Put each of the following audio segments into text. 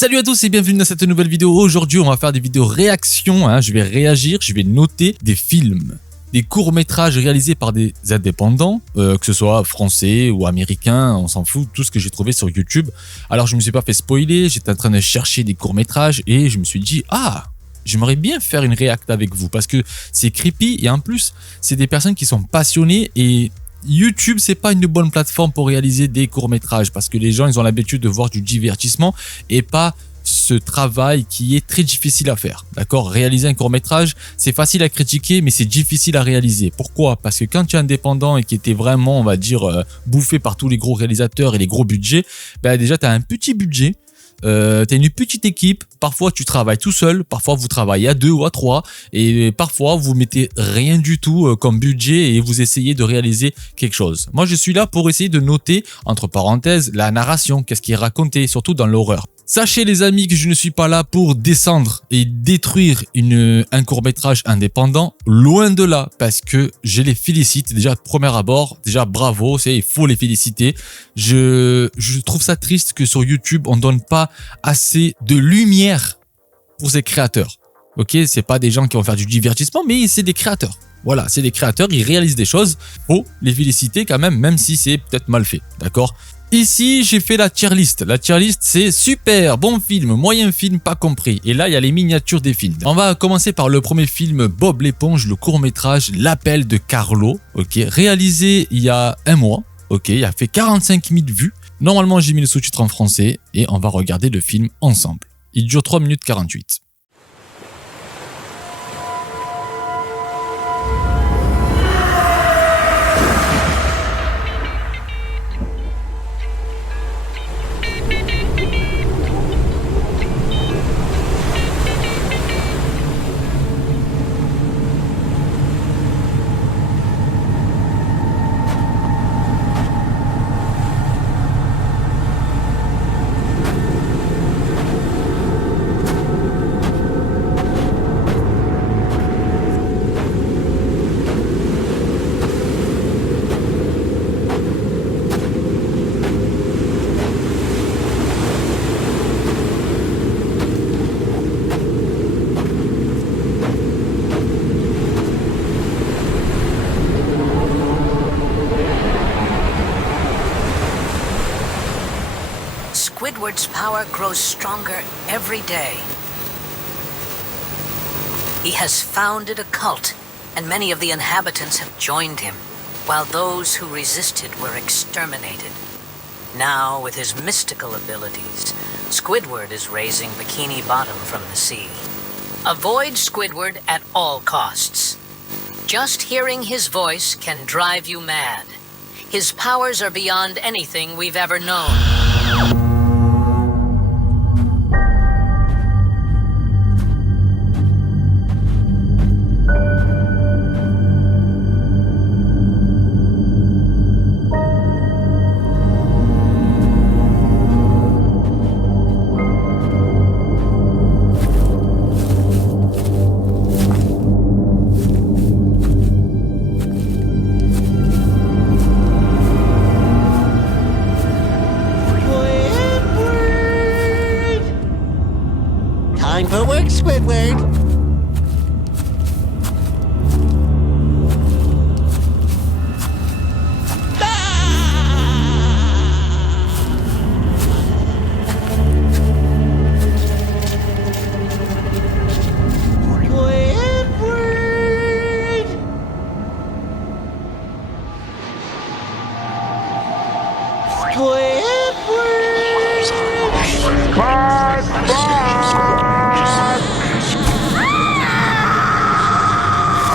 Salut à tous et bienvenue dans cette nouvelle vidéo. Aujourd'hui, on va faire des vidéos réactions. Je vais réagir, je vais noter des films, des courts-métrages réalisés par des indépendants, que ce soit français ou américains, on s'en fout, tout ce que j'ai trouvé sur YouTube. Alors, je me suis pas fait spoiler, j'étais en train de chercher des courts-métrages et je me suis dit, j'aimerais bien faire une réact avec vous parce que c'est creepy et en plus, c'est des personnes qui sont passionnées et YouTube, c'est pas une bonne plateforme pour réaliser des courts-métrages parce que les gens, ils ont l'habitude de voir du divertissement et pas ce travail qui est très difficile à faire. D'accord? Réaliser un court-métrage, c'est facile à critiquer, mais c'est difficile à réaliser. Pourquoi? Parce que quand tu es indépendant et qui était vraiment, on va dire, bouffé par tous les gros réalisateurs et les gros budgets, déjà, tu as un petit budget. Tu as une petite équipe, parfois tu travailles tout seul, parfois vous travaillez à 2 ou à 3 et parfois vous mettez rien du tout comme budget et vous essayez de réaliser quelque chose. Moi je suis là pour essayer de noter, entre parenthèses, la narration, qu'est-ce qui est raconté, surtout dans l'horreur. Sachez les amis que je ne suis pas là pour descendre et détruire un court-métrage indépendant, loin de là, parce que je les félicite déjà de premier abord, déjà bravo, il faut les féliciter. Je trouve ça triste que sur YouTube on donne pas assez de lumière pour ces créateurs. Ok, c'est pas des gens qui vont faire du divertissement, mais c'est des créateurs. Voilà, c'est des créateurs, ils réalisent des choses, faut les féliciter quand même si c'est peut-être mal fait, d'accord? Ici, j'ai fait la tier list. La tier list, c'est super, bon film, moyen film, pas compris. Et là, il y a les miniatures des films. On va commencer par le premier film, Bob l'éponge, le court-métrage L'appel de Carlo, ok, réalisé il y a un mois, ok, il a fait 45 000 vues. Normalement, j'ai mis le sous-titre en français et on va regarder le film ensemble. Il dure 3 minutes 48. Squidward's power grows stronger every day. He has founded a cult, and many of the inhabitants have joined him, while those who resisted were exterminated. Now, with his mystical abilities, Squidward is raising Bikini Bottom from the sea. Avoid Squidward at all costs. Just hearing his voice can drive you mad. His powers are beyond anything we've ever known. Time for work, Squidward.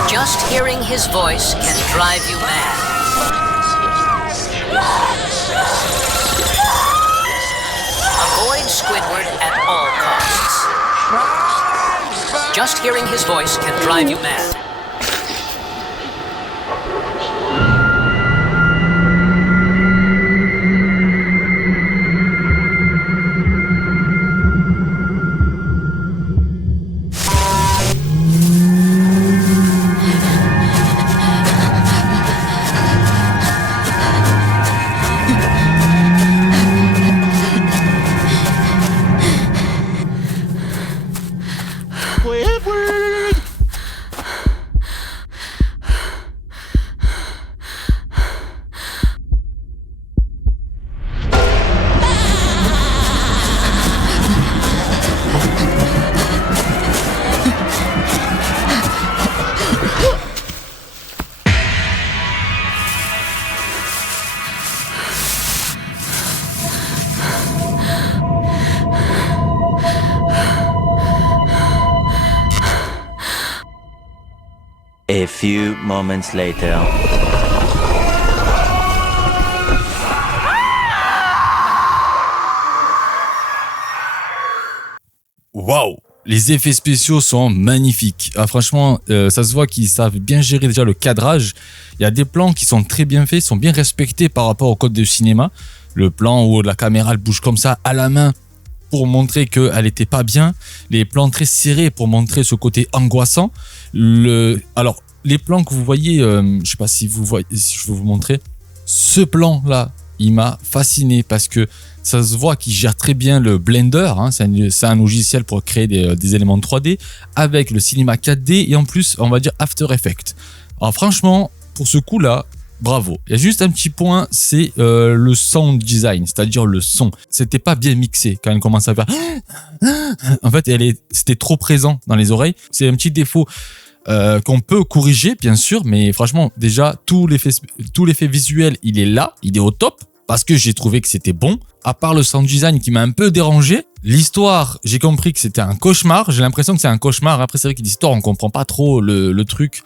Just hearing his voice can drive you mad. Avoid Squidward at all costs. Just hearing his voice can drive you mad. A few moments later. Waouh! Les effets spéciaux sont magnifiques. Ah, franchement, ça se voit qu'ils savent bien gérer déjà le cadrage. Il y a des plans qui sont très bien faits, sont bien respectés par rapport au code de cinéma. Le plan où la caméra elle bouge comme ça à la main pour montrer qu'elle n'était pas bien. Les plans très serrés pour montrer ce côté angoissant. Alors, les plans que vous voyez, je ne sais pas si vous voyez, si je vais vous montrer. Ce plan-là, il m'a fasciné parce que ça se voit qu'il gère très bien le Blender, hein, c'est un logiciel pour créer des éléments 3D avec le cinéma 4D et en plus, on va dire After Effects. Alors franchement, pour ce coup-là, bravo. Il y a juste un petit point, c'est le sound design, c'est-à-dire le son. C'était pas bien mixé quand elle commence à faire. En fait, c'était trop présent dans les oreilles. C'est un petit défaut qu'on peut corriger, bien sûr, mais franchement, déjà, tout l'effet visuel, il est là, il est au top. Parce que j'ai trouvé que c'était bon. À part le sound design qui m'a un peu dérangé. L'histoire, j'ai compris que c'était un cauchemar. J'ai l'impression que c'est un cauchemar. Après, c'est vrai que l'histoire, on comprend pas trop le truc.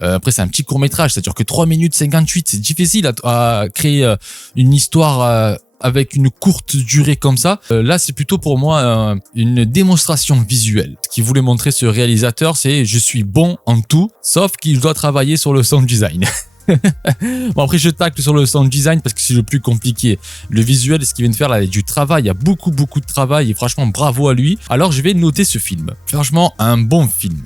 Après, c'est un petit court-métrage. Ça dure que 3 minutes 58. C'est difficile à créer une histoire avec une courte durée comme ça. Là, c'est plutôt pour moi une démonstration visuelle. Ce qu'il voulait montrer ce réalisateur, c'est je suis bon en tout, sauf qu'il doit travailler sur le sound design. Bon, après je tacle sur le sound design parce que c'est le plus compliqué. Le visuel, ce qu'il vient de faire là, il y a du travail, il y a beaucoup de travail et franchement bravo à lui. Alors je vais noter ce film. Franchement, un bon film.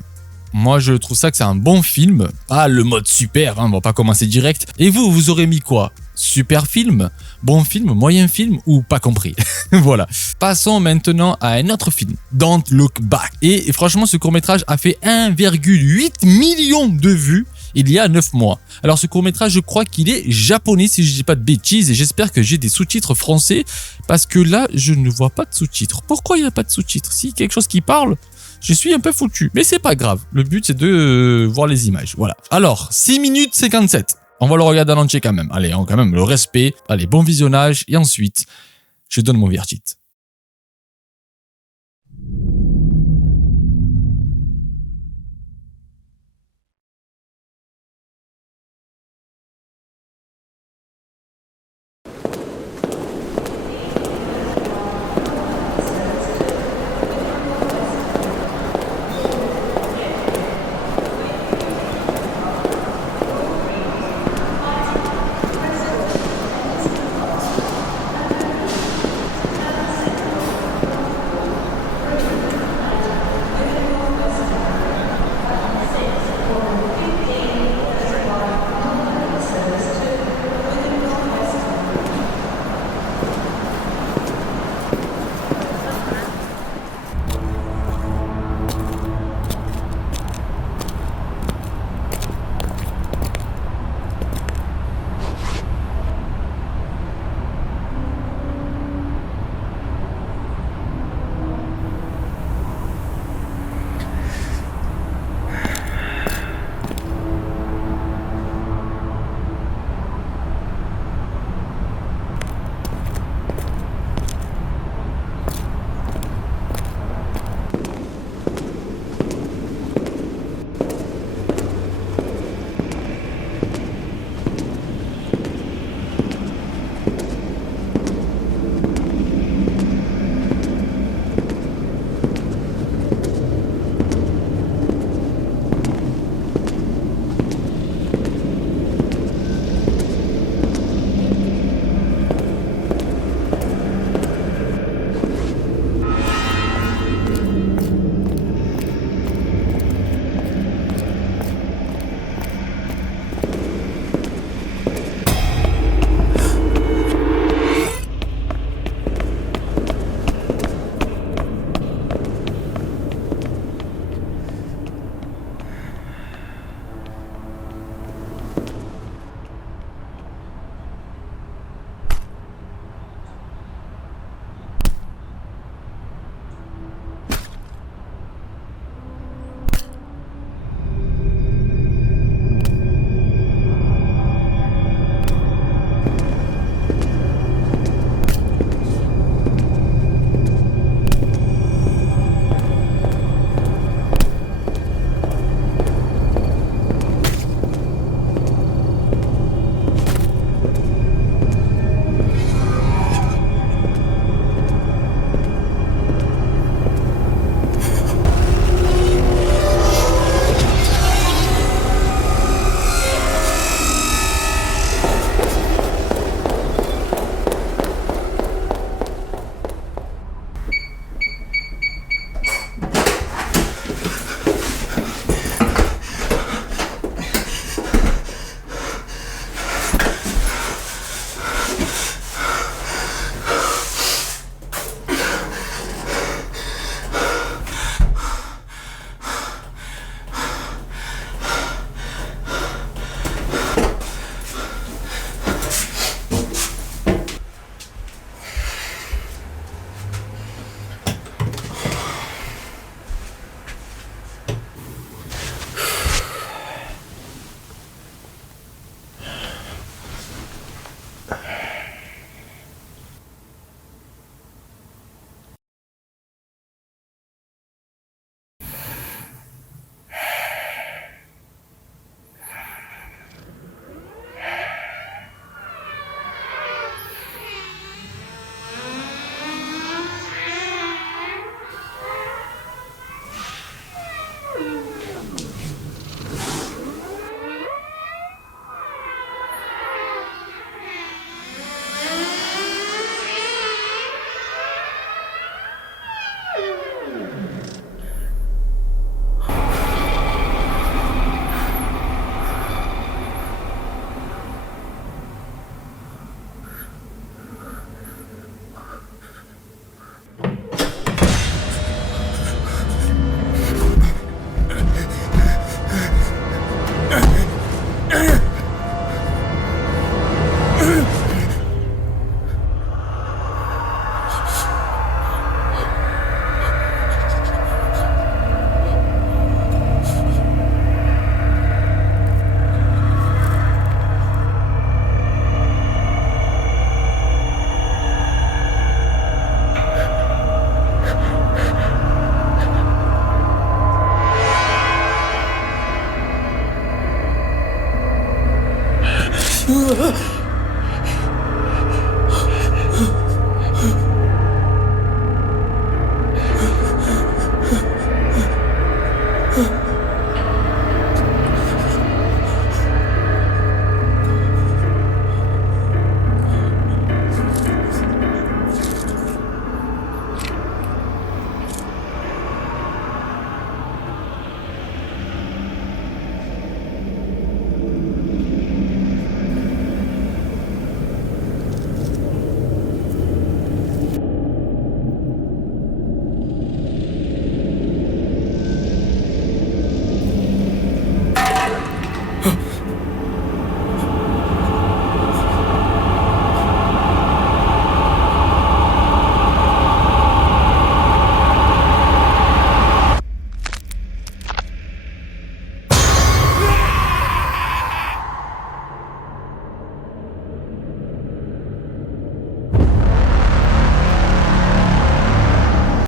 Moi je trouve ça que c'est un bon film, pas le mode super, hein, on va pas commencer direct. Et vous aurez mis quoi? Super film, bon film, moyen film ou pas compris? Voilà. Passons maintenant à un autre film, Don't Look Back. Et franchement ce court-métrage a fait 1,8 million de vues il y a 9 mois. Alors ce court-métrage, je crois qu'il est japonais si je dis pas de bêtises et j'espère que j'ai des sous-titres français parce que là, je ne vois pas de sous-titres. Pourquoi il n'y a pas de sous-titres? Si quelque chose qui parle, je suis un peu foutu. Mais c'est pas grave. Le but, c'est de voir les images. Voilà. Alors, 6 minutes 57. On va le regarder en entier quand même. Allez, quand même, le respect. Allez, bon visionnage. Et ensuite, je donne mon verdict.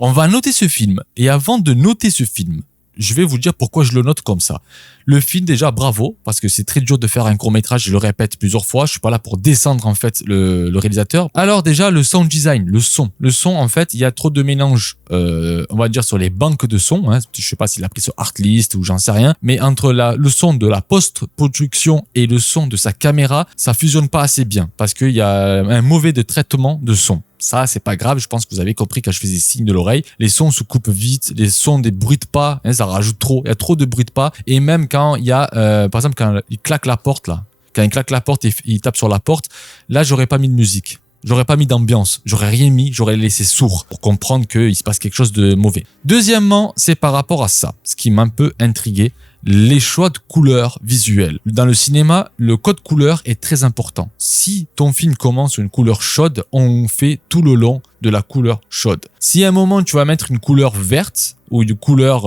On va noter ce film. Et avant de noter ce film, je vais vous dire pourquoi je le note comme ça. Le film, déjà, bravo, parce que c'est très dur de faire un court-métrage, je le répète plusieurs fois, je suis pas là pour descendre, en fait, le réalisateur. Alors, déjà, le sound design, le son. Le son, en fait, il y a trop de mélange, on va dire, sur les banques de son, hein. Je sais pas s'il a pris sur Artlist ou j'en sais rien, mais entre le son de la post-production et le son de sa caméra, ça fusionne pas assez bien, parce qu'il y a un mauvais traitement de son. Ça, c'est pas grave, je pense que vous avez compris quand je faisais signe de l'oreille. Les sons se coupent vite, les sons des bruits de pas, hein, ça rajoute trop. Il y a trop de bruits de pas. Et même quand il y a, par exemple, quand il claque la porte, là, quand il claque la porte et il tape sur la porte, là, j'aurais pas mis de musique. J'aurais pas mis d'ambiance. J'aurais rien mis, j'aurais laissé sourd pour comprendre qu'il se passe quelque chose de mauvais. Deuxièmement, c'est par rapport à ça, ce qui m'a un peu intrigué. Les choix de couleurs visuelles. Dans le cinéma, le code couleur est très important. Si ton film commence sur une couleur chaude, on fait tout le long de la couleur chaude. Si à un moment tu vas mettre une couleur verte ou une couleur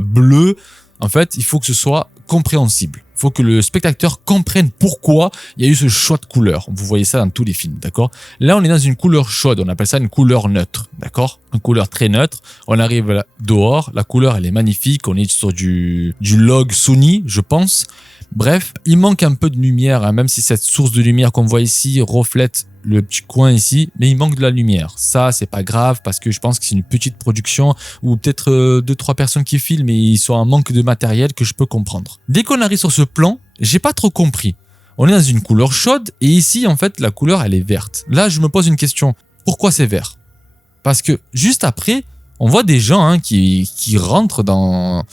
bleue, en fait, il faut que ce soit compréhensible. Il faut que le spectateur comprenne pourquoi il y a eu ce choix de couleur. Vous voyez ça dans tous les films, d'accord? Là, on est dans une couleur chaude, on appelle ça une couleur neutre, d'accord? Une couleur très neutre. On arrive là, dehors, la couleur, elle est magnifique. On est sur du log Sony, je pense. Bref, il manque un peu de lumière, hein, même si cette source de lumière qu'on voit ici reflète le petit coin ici, mais il manque de la lumière. Ça, c'est pas grave parce que je pense que c'est une petite production ou peut-être 2-3 personnes qui filment et ils sont en manque de matériel que je peux comprendre. Dès qu'on arrive sur ce plan, j'ai pas trop compris. On est dans une couleur chaude et ici, en fait, la couleur, elle est verte. Là, je me pose une question. Pourquoi c'est vert? Parce que juste après, on voit des gens hein, qui rentrent dans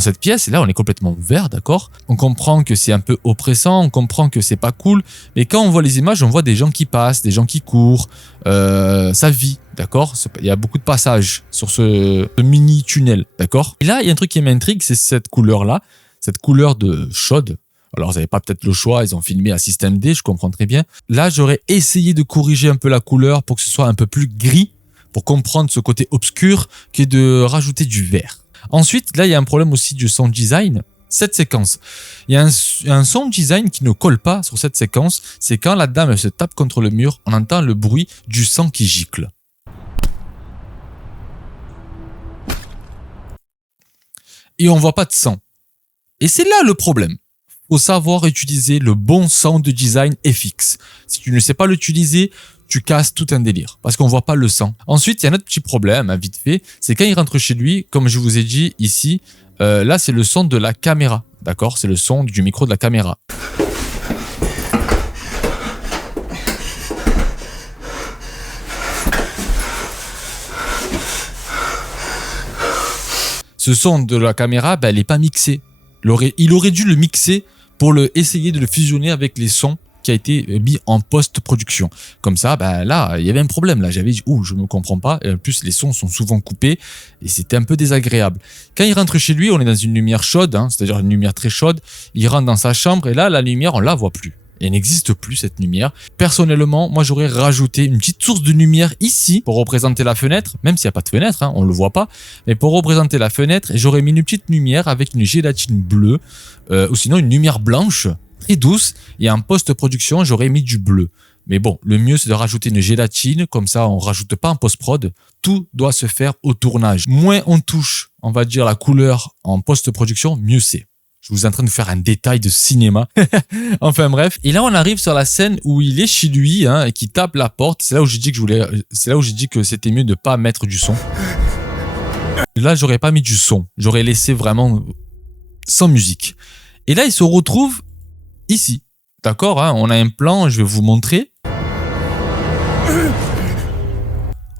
cette pièce, et là on est complètement vert, d'accord? On comprend que c'est un peu oppressant, on comprend que c'est pas cool, mais quand on voit les images, on voit des gens qui passent, des gens qui courent, ça vit, d'accord? Il y a beaucoup de passages sur ce mini tunnel, d'accord? Et là, il y a un truc qui m'intrigue, c'est cette couleur-là, cette couleur de chaude. Alors, vous n'avez pas peut-être le choix, ils ont filmé à système D, je comprends très bien. Là, j'aurais essayé de corriger un peu la couleur pour que ce soit un peu plus gris, pour comprendre ce côté obscur, que de rajouter du vert. Ensuite, là, il y a un problème aussi du sound design. Cette séquence, il y a un sound design qui ne colle pas sur cette séquence. C'est quand la dame elle se tape contre le mur, on entend le bruit du sang qui gicle. Et on voit pas de sang. Et c'est là le problème. Faut savoir utiliser le bon sound design FX. Si tu ne sais pas l'utiliser, tu casses tout un délire parce qu'on voit pas le sang. Ensuite, il y a un autre petit problème, hein, vite fait, c'est quand il rentre chez lui, comme je vous ai dit ici, là c'est le son de la caméra, d'accord? C'est le son du micro de la caméra. Ce son de la caméra, ben, elle n'est pas mixé. Il aurait dû le mixer pour essayer de le fusionner avec les sons qui a été mis en post-production. Comme ça, ben là, il y avait un problème. Là, j'avais dit, je ne comprends pas. Et en plus, les sons sont souvent coupés et c'était un peu désagréable. Quand il rentre chez lui, on est dans une lumière chaude, hein, c'est-à-dire une lumière très chaude. Il rentre dans sa chambre et là, la lumière, on la voit plus. Elle n'existe plus, cette lumière. Personnellement, moi, j'aurais rajouté une petite source de lumière ici pour représenter la fenêtre, même s'il n'y a pas de fenêtre, hein, on le voit pas. Mais pour représenter la fenêtre, j'aurais mis une petite lumière avec une gélatine bleue ou sinon une lumière blanche très douce, et en post-production, j'aurais mis du bleu. Mais bon, le mieux, c'est de rajouter une gélatine, comme ça, on rajoute pas en post-prod. Tout doit se faire au tournage. Moins on touche, on va dire, la couleur en post-production, mieux c'est. Je vous en train de faire un détail de cinéma. Enfin bref. Et là, on arrive sur la scène où il est chez lui, hein, et qui tape la porte. C'est là où j'ai dit que c'était mieux de pas mettre du son. Là, j'aurais pas mis du son. J'aurais laissé vraiment sans musique. Et là, il se retrouve ici. D'accord, hein, on a un plan, je vais vous montrer.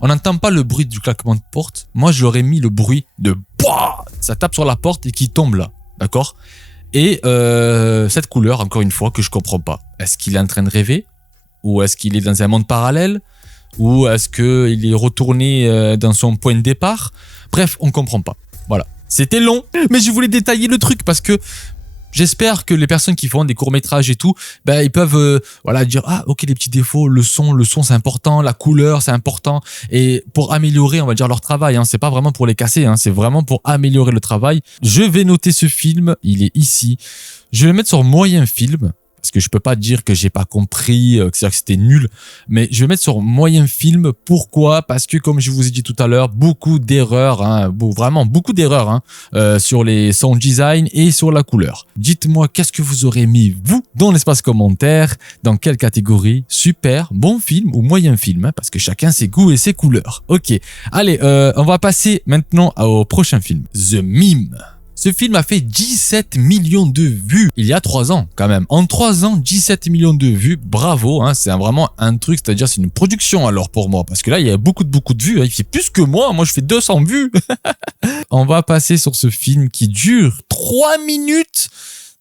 On n'entend pas le bruit du claquement de porte. Moi, j'aurais mis le bruit de bah, ça tape sur la porte et qui tombe là. D'accord. Et cette couleur, encore une fois, que je comprends pas. Est-ce qu'il est en train de rêver? Ou est-ce qu'il est dans un monde parallèle? Ou est-ce qu'il est retourné dans son point de départ? Bref, on comprend pas. Voilà. C'était long, mais je voulais détailler le truc parce que j'espère que les personnes qui font des courts-métrages et tout, ben, ils peuvent voilà, dire « Ah, ok, les petits défauts, le son c'est important, la couleur, c'est important. » Et pour améliorer, on va dire, leur travail, hein, c'est pas vraiment pour les casser, hein, c'est vraiment pour améliorer le travail. Je vais noter ce film, il est ici. Je vais le mettre sur moyen film. Parce que je peux pas dire que j'ai pas compris, que c'était nul, mais je vais mettre sur moyen film. Pourquoi? Parce que comme je vous ai dit tout à l'heure, beaucoup d'erreurs, hein, vraiment beaucoup d'erreurs, hein, sur les sound design et sur la couleur. Dites-moi qu'est-ce que vous aurez mis vous dans l'espace commentaire, dans quelle catégorie? Super, bon film ou moyen film, hein, parce que chacun ses goûts et ses couleurs. Ok, allez, on va passer maintenant au prochain film, The Meme. Ce film a fait 17 millions de vues il y a 3 ans quand même. En 3 ans, 17 millions de vues, bravo, hein, c'est vraiment un truc, c'est-à-dire c'est une production alors pour moi. Parce que là, il y a beaucoup de vues, hein, il fait plus que moi je fais 200 vues. On va passer sur ce film qui dure 3 minutes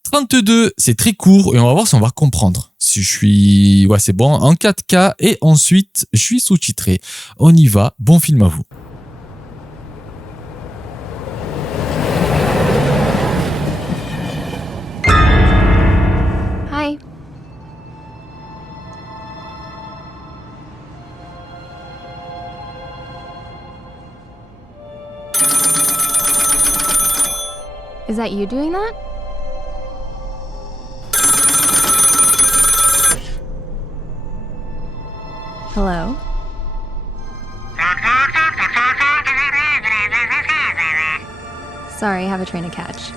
32, c'est très court et on va voir si on va comprendre. Si je suis... Ouais, c'est bon, en 4K et ensuite je suis sous-titré. On y va, bon film à vous. Hi. Is that you doing that? Hello? Sorry, I have a train to catch.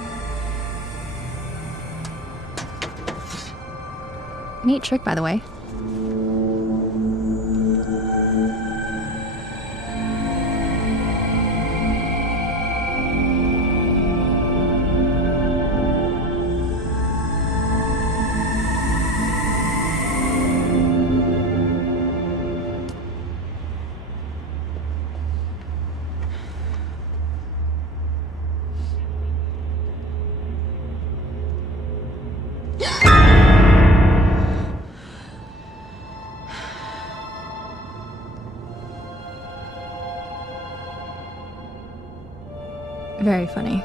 Neat trick, by the way. Very funny.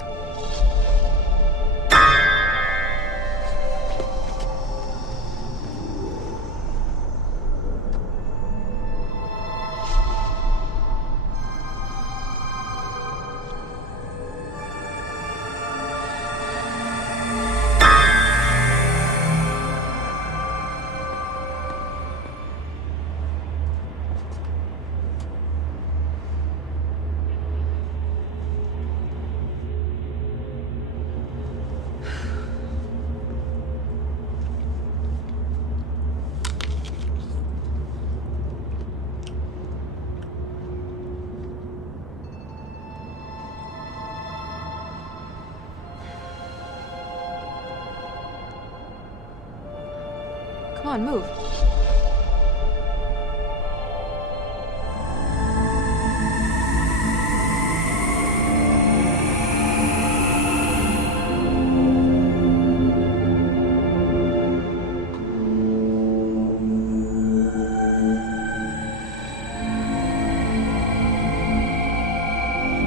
Come on, move.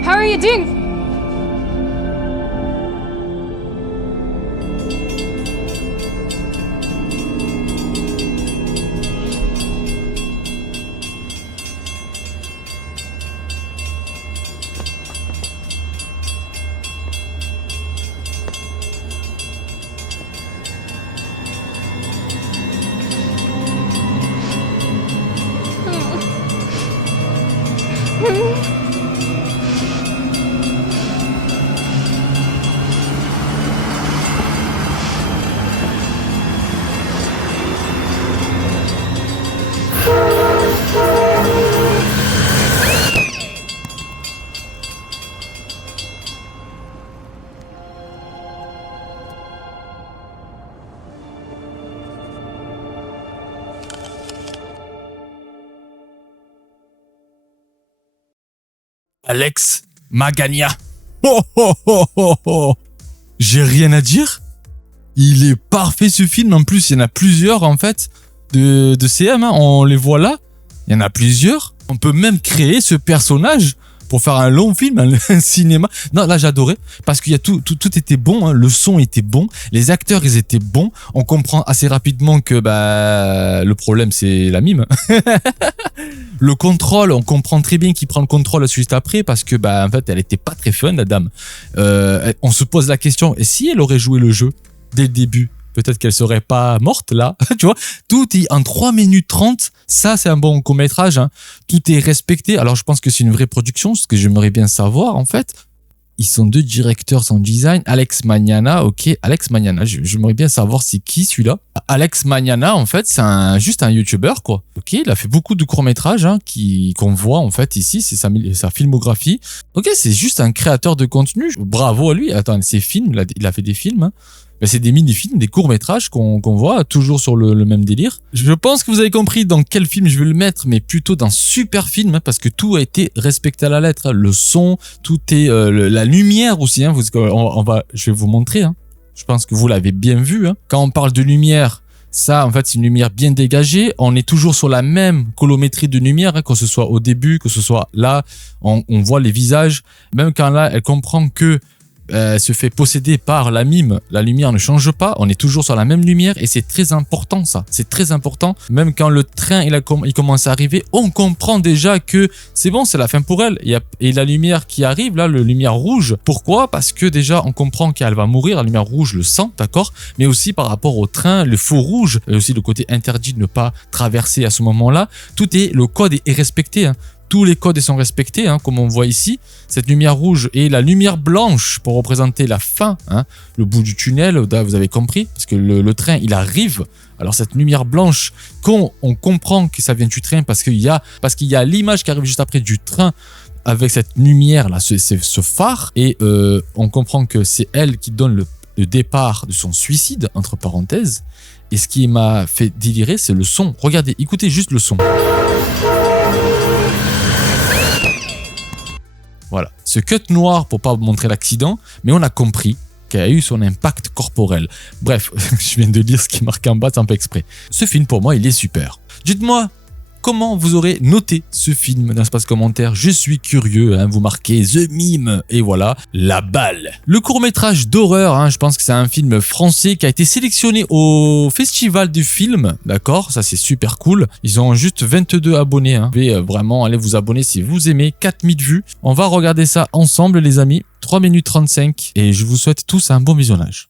How are you doing? Alex Magana. Oh, oh, oh, oh, oh. J'ai rien à dire. Il est parfait ce film. En plus, il y en a plusieurs en fait de CM. Hein. On les voit là. Il y en a plusieurs. On peut même créer ce personnage pour faire un long film, un cinéma. Non, là j'adorais parce qu'il y a tout était bon. Hein. Le son était bon. Les acteurs ils étaient bons. On comprend assez rapidement que le problème c'est la mime. Le contrôle, on comprend très bien qu'il prend le contrôle juste après parce que en fait elle était pas très fun la dame. On se pose la question, et si elle aurait joué le jeu dès le début, peut-être qu'elle serait pas morte là, tu vois. Tout est en 3 minutes 30, ça c'est un bon court-métrage, hein. Tout est respecté. Alors je pense que c'est une vraie production, ce que j'aimerais bien savoir en fait. Ils sont 2 directeurs en design. Alex Magana, ok. Alex Magana, j'aimerais bien savoir c'est qui celui-là. Alex Magana, en fait, c'est juste un YouTuber, quoi. Ok, il a fait beaucoup de courts-métrages hein, qu'on voit en fait ici, c'est sa filmographie. Ok, c'est juste un créateur de contenu. Bravo à lui. Attends, ses films, il a fait des films. Hein. C'est des mini-films, des courts-métrages qu'on voit, toujours sur le même délire. Je pense que vous avez compris dans quel film je vais le mettre, mais plutôt dans super film, hein, parce que tout a été respecté à la lettre. Hein. Le son, tout est... la lumière aussi, hein, je vais vous montrer. Hein. Je pense que vous l'avez bien vu. Hein. Quand on parle de lumière, ça, en fait, c'est une lumière bien dégagée. On est toujours sur la même colorimétrie de lumière, hein, que ce soit au début, que ce soit là. On voit les visages. Même quand là, elle comprend que se fait posséder par la mime, la lumière ne change pas, on est toujours sur la même lumière et c'est très important ça, c'est très important. Même quand le train il commence à arriver, on comprend déjà que c'est bon, c'est la fin pour elle. Et la lumière qui arrive là, la lumière rouge, pourquoi? Parce que déjà on comprend qu'elle va mourir, la lumière rouge le sent, d'accord? Mais aussi par rapport au train, le feu rouge, et aussi le côté interdit de ne pas traverser à ce moment-là, le code est respecté, hein. Tous les codes sont respectés, hein, comme on voit ici. Cette lumière rouge et la lumière blanche pour représenter la fin, hein, le bout du tunnel, vous avez compris, parce que le train, il arrive. Alors cette lumière blanche, quand on comprend que ça vient du train, parce qu'il y a l'image qui arrive juste après du train, avec cette lumière là, ce phare, et on comprend que c'est elle qui donne le départ de son suicide, entre parenthèses. Et ce qui m'a fait délirer, c'est le son. Regardez, écoutez juste le son. Voilà, ce cut noir pour pas montrer l'accident, mais on a compris qu'elle a eu son impact corporel. Bref, je viens de lire ce qui est marqué en bas sans pas exprès. Ce film pour moi, il est super. Dites-moi comment vous aurez noté ce film dans l'espace commentaire. Je suis curieux, hein, vous marquez The Mime et voilà, La Balle. Le court-métrage d'horreur, hein, je pense que c'est un film français qui a été sélectionné au festival du film, d'accord, ça c'est super cool. Ils ont juste 22 abonnés, hein. Vous pouvez vraiment aller vous abonner si vous aimez, 4000 vues. On va regarder ça ensemble les amis, 3 minutes 35 et je vous souhaite tous un bon visionnage.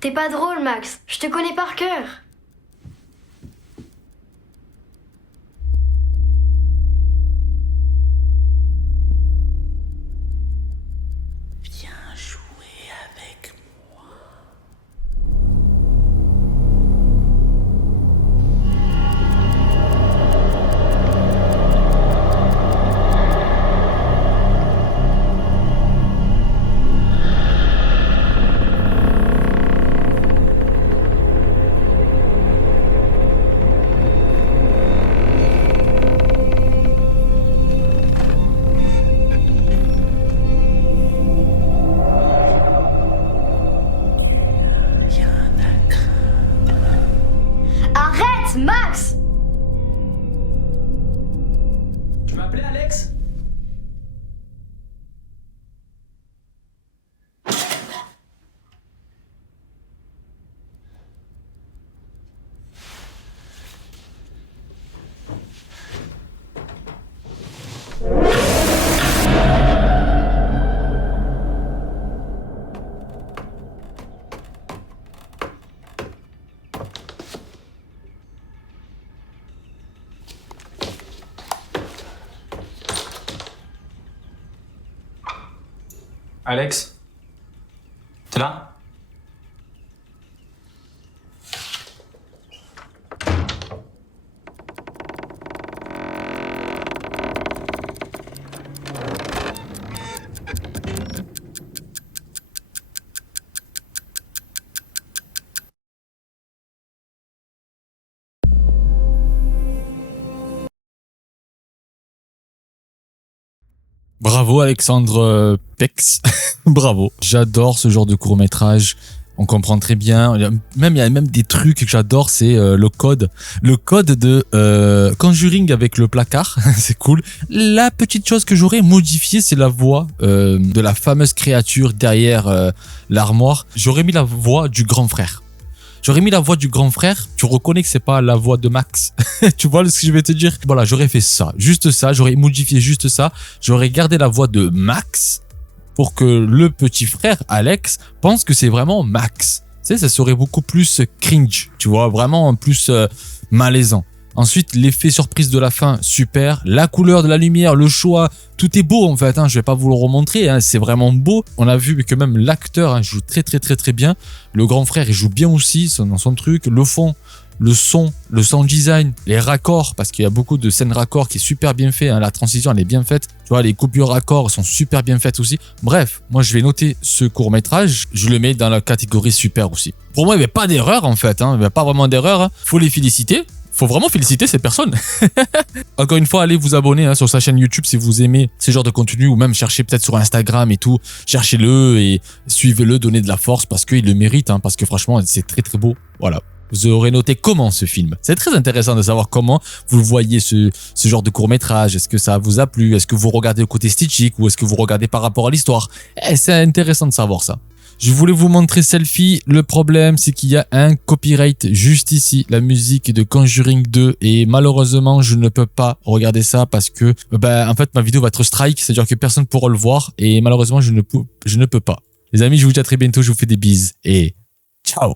T'es pas drôle, Max. Je te connais par cœur. Viens jouer avec moi. Alex? T'es là? Bravo Alexandre Pex, bravo. J'adore ce genre de court-métrage. On comprend très bien. Il y a même des trucs que j'adore, c'est le code. Le code de Conjuring avec le placard, c'est cool. La petite chose que j'aurais modifiée, c'est la voix de la fameuse créature derrière l'armoire. J'aurais mis la voix du grand frère. J'aurais mis la voix du grand frère, tu reconnais que c'est pas la voix de Max. Tu vois ce que je vais te dire? Voilà, j'aurais fait ça, juste ça, j'aurais modifié juste ça. J'aurais gardé la voix de Max pour que le petit frère, Alex, pense que c'est vraiment Max. Tu sais, ça serait beaucoup plus cringe, tu vois, vraiment plus malaisant. Ensuite, l'effet surprise de la fin, super. La couleur de la lumière, le choix, tout est beau en fait. Je vais pas vous le remontrer, c'est vraiment beau. On a vu que même l'acteur joue très bien. Le grand frère, il joue bien aussi dans son truc. Le fond, le sound design, les raccords, parce qu'il y a beaucoup de scènes raccords qui est super bien fait. La transition, elle est bien faite. Tu vois, les coupures raccords sont super bien faites aussi. Bref, moi, je vais noter ce court-métrage. Je le mets dans la catégorie super aussi. Pour moi, il n'y avait pas d'erreur en fait. Il n'y avait pas vraiment d'erreur. Faut les féliciter. Faut vraiment féliciter ces personnes. Encore une fois, allez vous abonner sur sa chaîne YouTube si vous aimez ce genre de contenu, ou même cherchez peut-être sur Instagram et tout. Cherchez-le et suivez-le, donnez de la force parce qu'il le mérite, parce que franchement, c'est très beau. Voilà. Vous aurez noté comment ce film. C'est très intéressant de savoir comment vous voyez ce genre de court-métrage. Est-ce que ça vous a plu? Est-ce que vous regardez le côté stitchique ou est-ce que vous regardez par rapport à l'histoire? C'est intéressant de savoir ça. Je voulais vous montrer Selfie. Le problème, c'est qu'il y a un copyright juste ici, la musique de Conjuring 2. Et malheureusement, je ne peux pas regarder ça parce que, en fait, ma vidéo va être strike. C'est-à-dire que personne ne pourra le voir. Et malheureusement, je ne peux pas. Les amis, je vous dis à très bientôt. Je vous fais des bises et ciao.